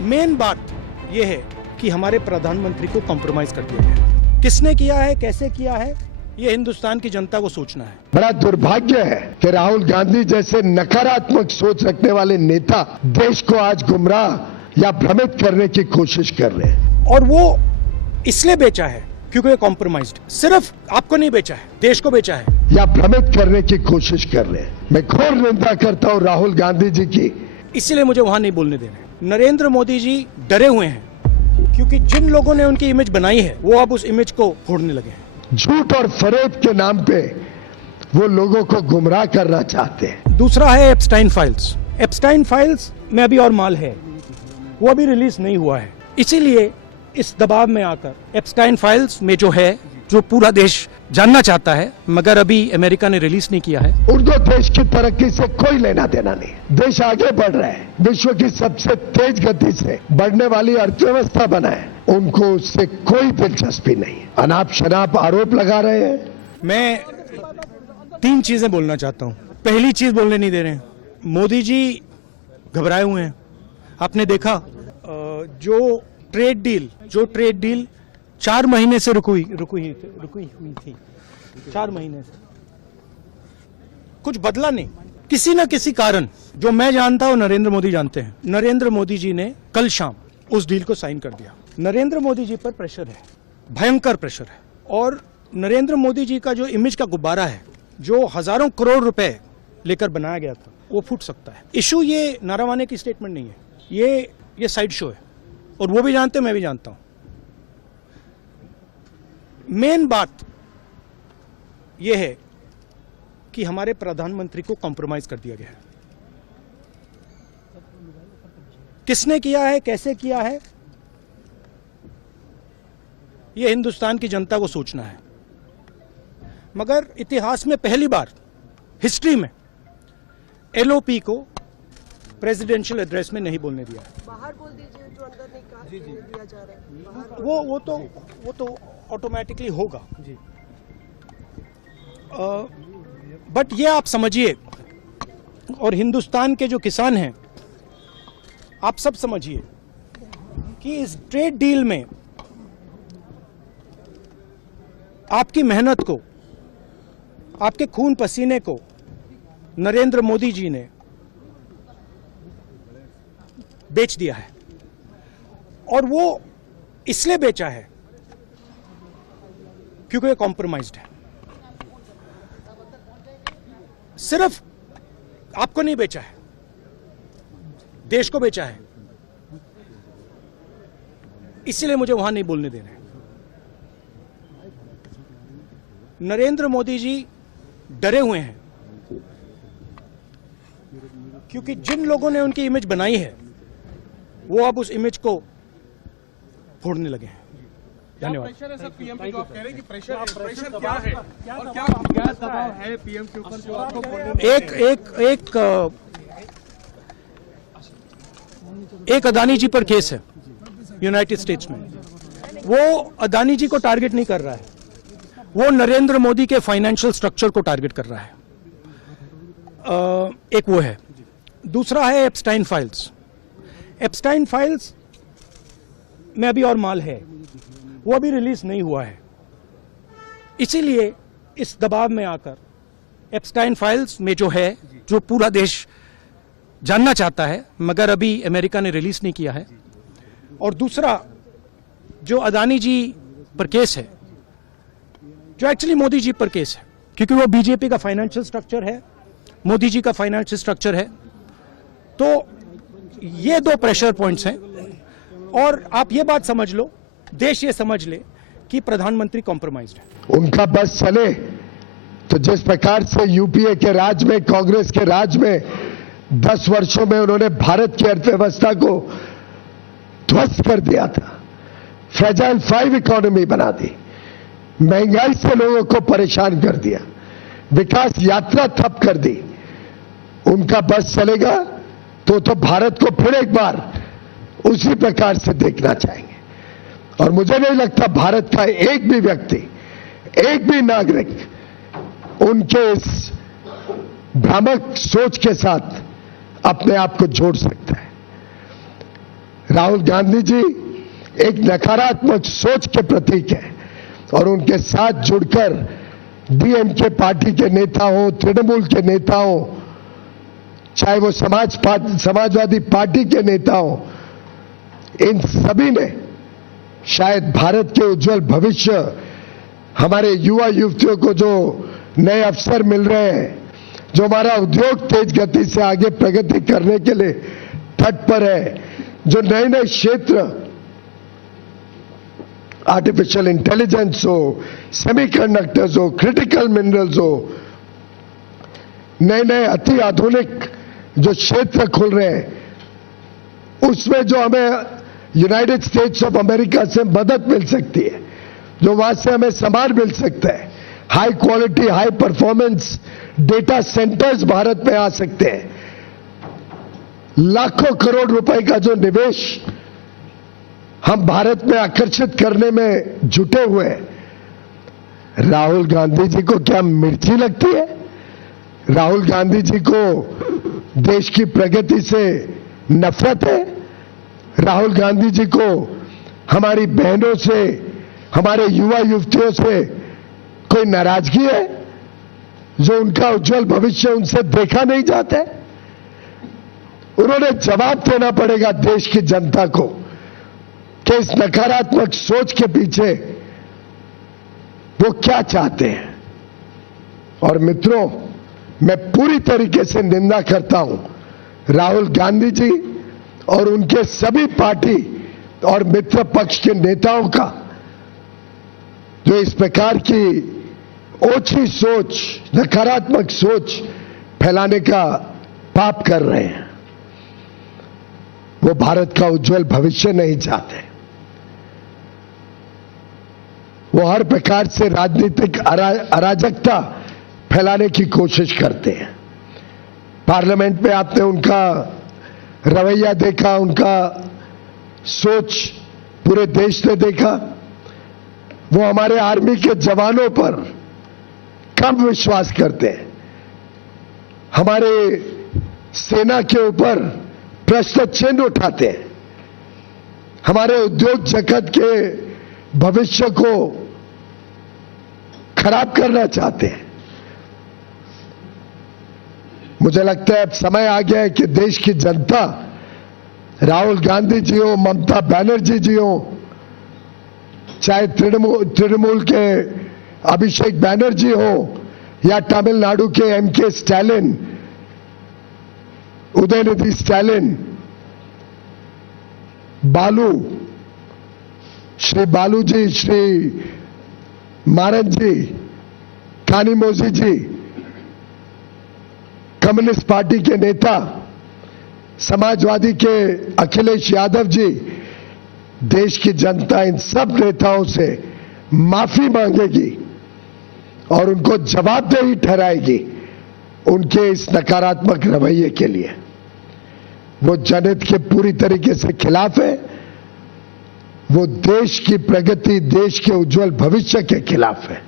Main बात यह है कि हमारे प्रधानमंत्री को कॉम्प्रोमाइज कर दिया गया। किसने किया है, कैसे किया है, ये हिंदुस्तान की जनता को सोचना है। बड़ा दुर्भाग्य है कि राहुल गांधी जैसे नकारात्मक सोच रखने वाले नेता देश को आज गुमराह या भ्रमित करने की कोशिश कर रहे हैं। और वो इसलिए बेचा है क्योंकि कॉम्प्रोमाइज्ड, सिर्फ आपको नहीं बेचा है, देश को बेचा है या भ्रमित करने की कोशिश कर रहे हैं। मैं घोर निंदा करता हूं राहुल गांधी जी की। इसीलिए मुझे वहां नहीं बोलने दे रहे। नरेंद्र मोदी जी डरे हुए हैं क्योंकि जिन लोगों ने उनकी इमेज बनाई है वो अब उस इमेज को फोड़ने लगे हैं। झूठ और फरेब के नाम पे वो लोगों को गुमराह करना चाहते हैं। दूसरा है एप्स्टाइन फाइल्स। एप्स्टाइन फाइल्स में अभी और माल है, वो अभी रिलीज नहीं हुआ है। इसीलिए इस दबाव में आकर एप्स्टाइन फाइल्स में जो है, जो पूरा देश जानना चाहता है, मगर अभी अमेरिका ने रिलीज नहीं किया है। उनको देश की तरक्की से कोई लेना देना नहीं। देश आगे बढ़ रहा है, विश्व की सबसे तेज गति से बढ़ने वाली अर्थव्यवस्था बना है, उनको उससे कोई दिलचस्पी नहीं। अनाप शनाप आरोप लगा रहे हैं। मैं 3 चीजें बोलना चाहता हूं। पहली चीज बोलने नहीं दे रहे हैं, मोदी जी घबराए हुए हैं। आपने देखा जो ट्रेड डील 4 महीने से रुकी हुई थी। 4 महीने से कुछ बदला नहीं। किसी न किसी कारण, जो मैं जानता हूं नरेंद्र मोदी जानते हैं, नरेंद्र मोदी जी ने कल शाम उस डील को साइन कर दिया। नरेंद्र मोदी जी पर प्रेशर है, भयंकर प्रेशर है। और नरेंद्र मोदी जी का जो इमेज का गुब्बारा है, जो हजारों करोड़ रुपए लेकर बनाया गया था, वो फूट सकता है। इशू ये नारावाने की स्टेटमेंट नहीं है, ये साइड शो है, और वो भी जानते हैं, मैं भी जानता हूं। मेन बात यह है कि हमारे प्रधानमंत्री को कॉम्प्रोमाइज कर दिया गया है। किसने किया है, कैसे किया है, यह हिंदुस्तान की जनता को सोचना है। मगर इतिहास में पहली बार, हिस्ट्री में, एलओपी को प्रेसिडेंशियल एड्रेस में नहीं बोलने दिया है। बाहर बोल दीजिए, जो अंदर नहीं कहा दिया जा रहा है। वो तो ऑटोमेटिकली होगा जी। बट ये आप समझिए, और हिंदुस्तान के जो किसान हैं, आप सब समझिए कि इस ट्रेड डील में आपकी मेहनत को, आपके खून पसीने को नरेंद्र मोदी जी ने बेच दिया है। और वो इसलिए बेचा है क्योंकि कॉम्प्रोमाइज्ड है। सिर्फ आपको नहीं बेचा है, देश को बेचा है। इसीलिए मुझे वहां नहीं बोलने दे रहे। नरेंद्र मोदी जी डरे हुए हैं क्योंकि जिन लोगों ने उनकी इमेज बनाई है, वो अब उस इमेज को फोड़ने लगे हैं। धन्यवाद। प्रेशर है सर पीएम पे, जो आप कह रहे हैं कि प्रेशर क्या है और क्या दबाव है पीएम के ऊपर जो आपको एक अदानी जी पर केस है यूनाइटेड स्टेट्स में। वो अदानी जी को टारगेट नहीं कर रहा है, वो नरेंद्र मोदी के फाइनेंशियल स्ट्रक्चर को टारगेट कर रहा है। एक वो है। दूसरा है एप्स्टाइन फाइल्स। एप्स्टाइन फाइल्स में अभी और माल है, वो अभी रिलीज नहीं हुआ है। इसीलिए इस दबाव में आकर एप्स्टाइन फाइल्स में जो है, जो पूरा देश जानना चाहता है, मगर अभी अमेरिका ने रिलीज नहीं किया है। और दूसरा जो अदानी जी पर केस है, जो एक्चुअली मोदी जी पर केस है, क्योंकि वो बीजेपी का फाइनेंशियल स्ट्रक्चर है, मोदी जी का फाइनेंशियल स्ट्रक्चर है। तो ये 2 प्रेशर पॉइंट्स हैं। और आप ये बात समझ लो, देश ये समझ ले कि प्रधानमंत्री कॉम्प्रोमाइज्ड है। उनका बस चले तो जिस प्रकार से यूपीए के राज में, कांग्रेस के राज में 10 वर्षों में उन्होंने भारत की अर्थव्यवस्था को ध्वस्त कर दिया था, फ्रेजाइल 5 इकोनॉमी बना दी, महंगाई से लोगों को परेशान कर दिया, विकास यात्रा ठप कर दी। उनका बस चलेगा तो भारत को फिर एक बार उसी प्रकार से देखना चाहेंगे। और मुझे नहीं लगता भारत का एक भी व्यक्ति, एक भी नागरिक उनके इस भ्रामक सोच के साथ अपने आप को जोड़ सकता है। राहुल गांधी जी एक नकारात्मक सोच के प्रतीक है और उनके साथ जुड़कर डीएमके पार्टी के नेता हो, तृणमूल के नेता हो, चाहे वो समाजवादी पार्टी के नेता हो, इन सभी ने शायद भारत के उज्जवल भविष्य, हमारे युवा युवतियों को जो नए अवसर मिल रहे हैं, जो हमारा उद्योग तेज गति से आगे प्रगति करने के लिए तट पर है, जो नए नए क्षेत्र, आर्टिफिशियल इंटेलिजेंस हो, सेमीकंडक्टर्स हो, क्रिटिकल मिनरल्स हो, नए नए अति आधुनिक जो क्षेत्र खुल रहे हैं, उसमें जो हमें यूनाइटेड स्टेट्स ऑफ अमेरिका से मदद मिल सकती है, जो वहां से हमें सामान मिल सकता है, high quality high performance data centres Bharat में आ सकते हैं, लाखों करोड़ रुपए का जो निवेश हम भारत में आकर्षित करने में जुटे हुए हैं। राहुल गांधी जी को क्या मिर्ची लगती है? राहुल गांधी जी को देश की प्रगति से नफरत है? राहुल गांधी जी को हमारी बहनों से, हमारे युवा युवतियों से कोई नाराजगी है जो उनका उज्जवल भविष्य उनसे देखा नहीं जाता है? उन्होंने जवाब देना पड़ेगा देश की जनता को कि इस नकारात्मक सोच के पीछे वो क्या चाहते हैं। और मित्रों, मैं पूरी तरीके से निंदा करता हूं राहुल गांधी जी और उनके सभी पार्टी और मित्र पक्ष के नेताओं का, जो इस प्रकार की ओछी सोच, नकारात्मक सोच फैलाने का पाप कर रहे हैं। वो भारत का उज्जवल भविष्य नहीं चाहते। वो हर प्रकार से राजनीतिक अराजकता फैलाने की कोशिश करते हैं। पार्लियामेंट में आपने उनका रवैया देखा, उनका सोच पूरे देश ने देखा। वो हमारे आर्मी के जवानों पर कम विश्वास करते हैं, हमारे सेना के ऊपर प्रश्न चिन्ह उठाते हैं, हमारे उद्योग जगत के भविष्य को खराब करना चाहते हैं। मुझे लगता है अब समय आ गया है कि देश की जनता, राहुल गांधी जी हो, ममता बनर्जी जी हो, चाहे तृणमूल के अभिषेक बैनर्जी हो या तमिलनाडु के एमके स्टालिन, उदयनिधि स्टालिन, बालू, श्री बालू जी, श्री मारन जी, कानिमोझी जी, कम्युनिस्ट पार्टी के नेता, समाजवादी के अखिलेश यादव जी, देश की जनता इन सब नेताओं से माफी मांगेगी और उनको जवाबदेही ठहराएगी उनके इस नकारात्मक रवैये के लिए। वो जनहित के पूरी तरीके से खिलाफ है, वो देश की प्रगति, देश के उज्जवल भविष्य के खिलाफ है।